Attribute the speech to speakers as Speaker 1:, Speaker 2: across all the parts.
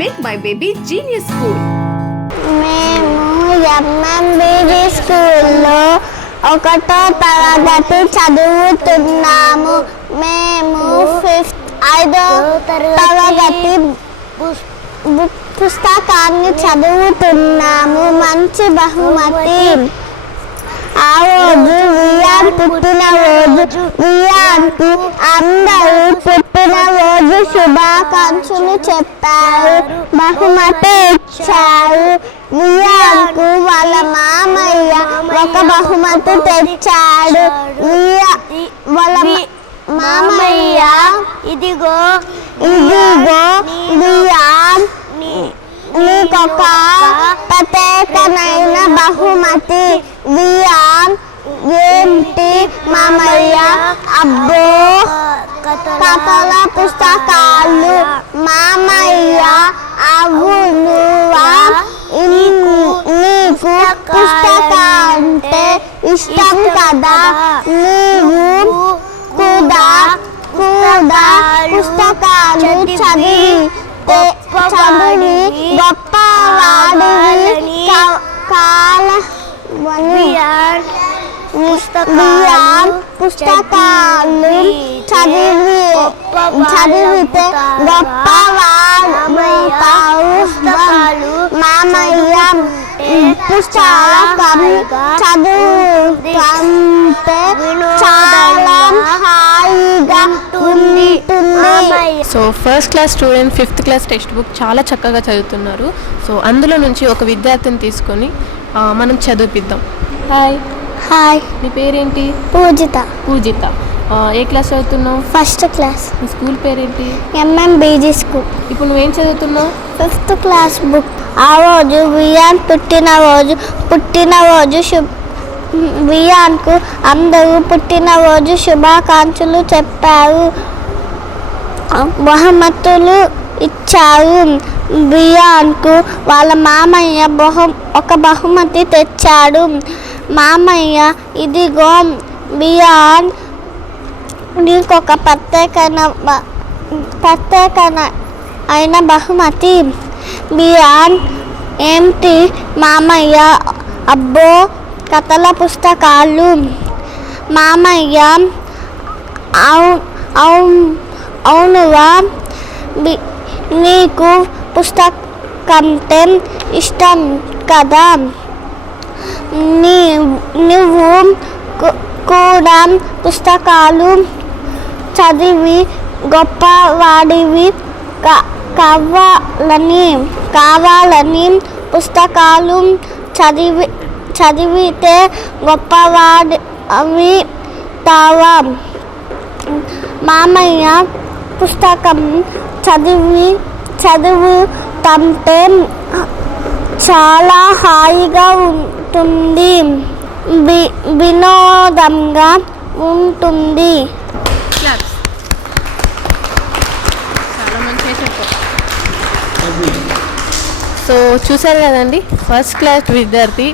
Speaker 1: Make my baby genius school
Speaker 2: మేము MMBD స్కూల్లో ఒకటో తరగతి చదువుతున్నాము. మేము ఫిఫ్త్ ఐదో తరగతి పుస్తకాన్ని చదువుతున్నాము. మంచి బహుమతి. వియాన్ పుట్టినరోజు వియాన్కు అందరూ పుట్టినరోజు శుభాకాంక్షలు చెప్పారు. బహుమతి ఇచ్చారు. వియాన్కు వాళ్ళ మామయ్య ఒక బహుమతి తెచ్చాడు. వియా వాళ్ళ మామయ్య ఇదిగో ఇదిగో వియాన్ నీకొక ప్రత్యేకమైన బహుమతి. వియాన్ ఏంటి మామయ్య అబ్బో! కథల పుస్తకాలు మామయ్య అవునువా నీకు పుస్తకాలంటే ఇష్టం కదా? నీవు కూడా కూడా పుస్తకాలు చదివి చదివి గొప్ప వాడివి కాల వియాన్ పుస్తకాలు చదివి చదివితే గొప్ప వాడవుతావు మామయ్య పుస్తకం చదువుతుంటే చాలా హాయిగా ఉంటుంది
Speaker 3: so first class student fifth class text book చాలా చక్కగా చదువుతున్నారు. సో అందులో నుంచి ఒక విద్యార్థిని తీసుకొని మనం చదివిద్దాం. Hi
Speaker 2: hi.
Speaker 3: నీ పేరేంటి?
Speaker 2: పూజిత.
Speaker 3: పూజిత. ఏ క్లాస్ చదువుతున్నావు?
Speaker 2: First class.
Speaker 3: స్కూల్ పేరేంటి?
Speaker 2: MMBG school.
Speaker 3: ఇప్పుడు నువ్వేం చదువుతున్నావు?
Speaker 2: Fifth class book. ఆ రోజు వియాన్ పుట్టినరోజు పుట్టినరోజు శుభ వియాన్కు అందరూ పుట్టినరోజు శుభాకాంక్షలు చెప్పారు. బహుమతులు ఇచ్చారు. బియాన్కు వాళ్ళ మామయ్య బహు ఒక బహుమతి తెచ్చాడు. మామయ్య ఇదిగో బియాన్ నీకు ఒక ప్రత్యేకమైన ప్రత్యేకమైన అయిన బహుమతి. బియాన్ ఏంటి మామయ్య? అబ్బో కథల పుస్తకాలు. మామయ్య అవు అవు అవునువా? బి- నీకు పుస్తకంటే ఇష్టం కదా? నీ నువ్వు కూడా పుస్తకాలు చదివి గొప్పవాడివి. కా- కావాలని కావాలని పుస్తకాలు చదివి చదివితే గొప్పవాడి అవి తావా. మామయ్య పుస్తకం చదివి చదువు తంటే చాలా హాయిగా ఉంటుంది వి వినోదంగా ఉంటుంది.
Speaker 3: సో చూసారు కదండి ఫస్ట్ క్లాస్ విద్యార్థి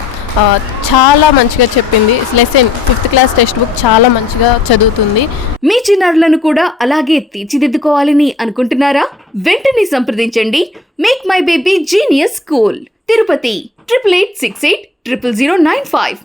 Speaker 3: చాలా మంచిగా చెప్పింది. Lesson fifth class text book చాలా మంచిగా చదువుతుంది.
Speaker 1: మీ చిన్నారులను కూడా అలాగే తీర్చిదిద్దుకోవాలని అనుకుంటున్నారా? వెంటనే సంప్రదించండి. Make my baby genius school Tirupati triple eight six eight triple zero nine five.